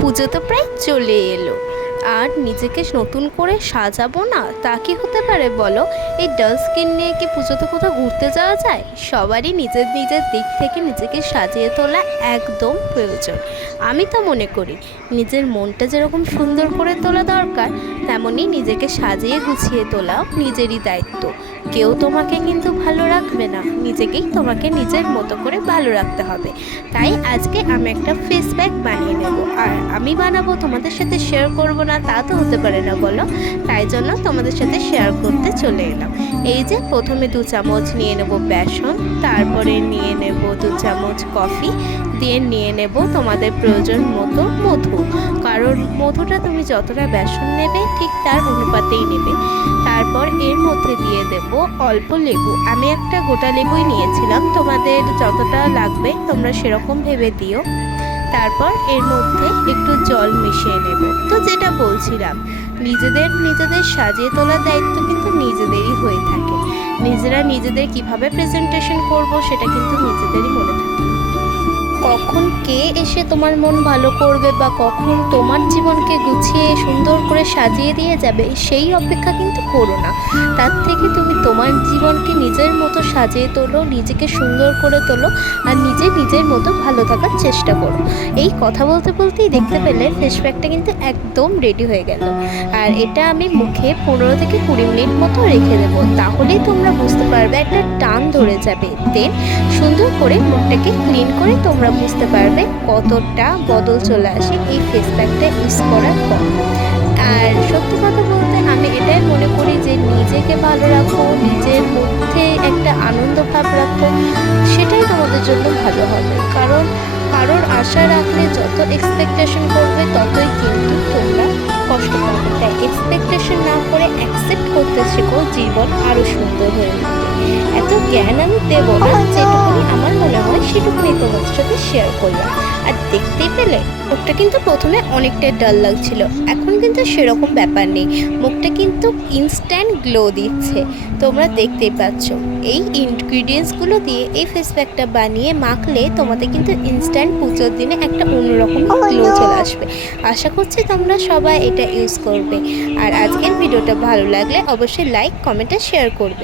পুজো তো প্রায় চলে এলো। আর নিজেকে নতুন করে সাজাবো না, তা কি হতে পারে বলো? এই ডাল স্কিন নিয়ে কি পুজোতে কোথাও ঘুরতে যাওয়া যায়? সবারই নিজের নিজের দিক থেকে নিজেকে সাজিয়ে তোলা একদম প্রয়োজন। আমি তো মনে করি, নিজের মনটা যেরকম সুন্দর করে তোলা দরকার, তেমনই নিজেকে সাজিয়ে গুছিয়ে তোলাও নিজেরই দায়িত্ব। কেউ তোমাকে কিন্তু ভালো রাখবে না, নিজেকেই তোমাকে নিজের মতো করে ভালো রাখতে হবে। তাই আজকে আমি একটা ফেস প্যাক বানিয়ে আমি বানাবো, তোমাদের সাথে শেয়ার করব না, তা তো হতে পারে না, বলো। তাই জন্য তোমাদের সাথে শেয়ার করতে চলে এলাম। এই যে, প্রথমে দু চামচ নিয়ে নেব বেসন, তারপরে নিয়ে নেব দু চামচ কফি, দিয়ে নিয়ে নেব তোমাদের প্রয়োজন মতো মধু। কারণ মধুটা তুমি যতটা বেসন নেবে, ঠিক তার অনুপাতেই নেবে। তারপর এর মধ্যে দিয়ে দেব অল্প লেবু। আমি একটা গোটা লেবুই নিয়েছিলাম, তোমাদের যতটা লাগবে তোমরা সেরকম ভেবে দিও। তারপর এর মধ্যে একটু জল মিশিয়ে নেব। তো যেটা বলছিলাম, নিজেদের নিজেদের সাজিয়ে তোলার দায়িত্ব কিন্তু নিজেদেরই হয়ে থাকে। নিজেরা নিজেদের কীভাবে প্রেজেন্টেশন করব সেটা কিন্তু নিজেদেরই মনে থাকে। কখন কে এসে তোমার মন ভালো করবে বা কখন তোমার জীবনকে গুছিয়ে, সুন্দর করে সাজিয়ে দিয়ে যাবে, সেই অপেক্ষা কিন্তু করো না। তার থেকে তুমি তোমার জীবনকে নিজের মতো সাজিয়ে তোলো, নিজেকে সুন্দর করে তোলো আর নিজে নিজের মতো ভালো থাকার চেষ্টা করো। এই কথা বলতে বলতেই দেখতে পেলে ফেস প্যাকটা কিন্তু একদম রেডি হয়ে গেল। আর এটা আমি মুখে পনেরো থেকে কুড়ি মিনিট মতো রেখে দেবো। তাহলেই তোমরা বুঝতে পারবে, একটা টান ধরে যাবে। দেন সুন্দর করে মুখটাকে ক্লিন করে তোমরা বুঝতে পারবে কতটা বদল চলে আসে এই ফেস প্যাকটা ইউজ করার পর। আর সত্যি কথা বলতে আমি এটাই মনে করি যে নিজেকে ভালো রাখো, নিজের মধ্যে একটা আনন্দ ভাব রাখো, সেটাই তোমাদের জন্য ভালো হবে। কারণ কারোর আশা রাখলে যত এক্সপেকটেশন করবে, ততই কিন্তু তোমরা কষ্ট পাবে। তাই এক্সপেকটেশন না করে অ্যাকসেপ্ট করতে শেখো, জীবন আরও সুন্দর হয়ে উঠবে। এত জ্ঞান আমি দেবো না মনে সেটুকুনি তোমাদের সাথে শেয়ার করলাম। আর দেখতেই পেলে মুখটা কিন্তু প্রথমে অনেকটাই ডাল লাগছিল এখন কিন্তু সেরকম ব্যাপার নেই। মুখটা কিন্তু ইনস্ট্যান্ট গ্লো দিচ্ছে তোমরা দেখতেই পাচ্ছ। এই ইনগ্রিডিয়েন্টসগুলো দিয়ে এই ফেস প্যাকটা বানিয়ে মাখলে তোমাদের কিন্তু ইনস্ট্যান্ট পুজোর দিনে একটা অন্যরকম গ্লো চলে আসবে। আশা করছি তোমরা সবাই এটা ইউজ করবে। আর আজকের ভিডিওটা ভালো লাগলে অবশ্যই লাইক কমেন্টে শেয়ার করবে।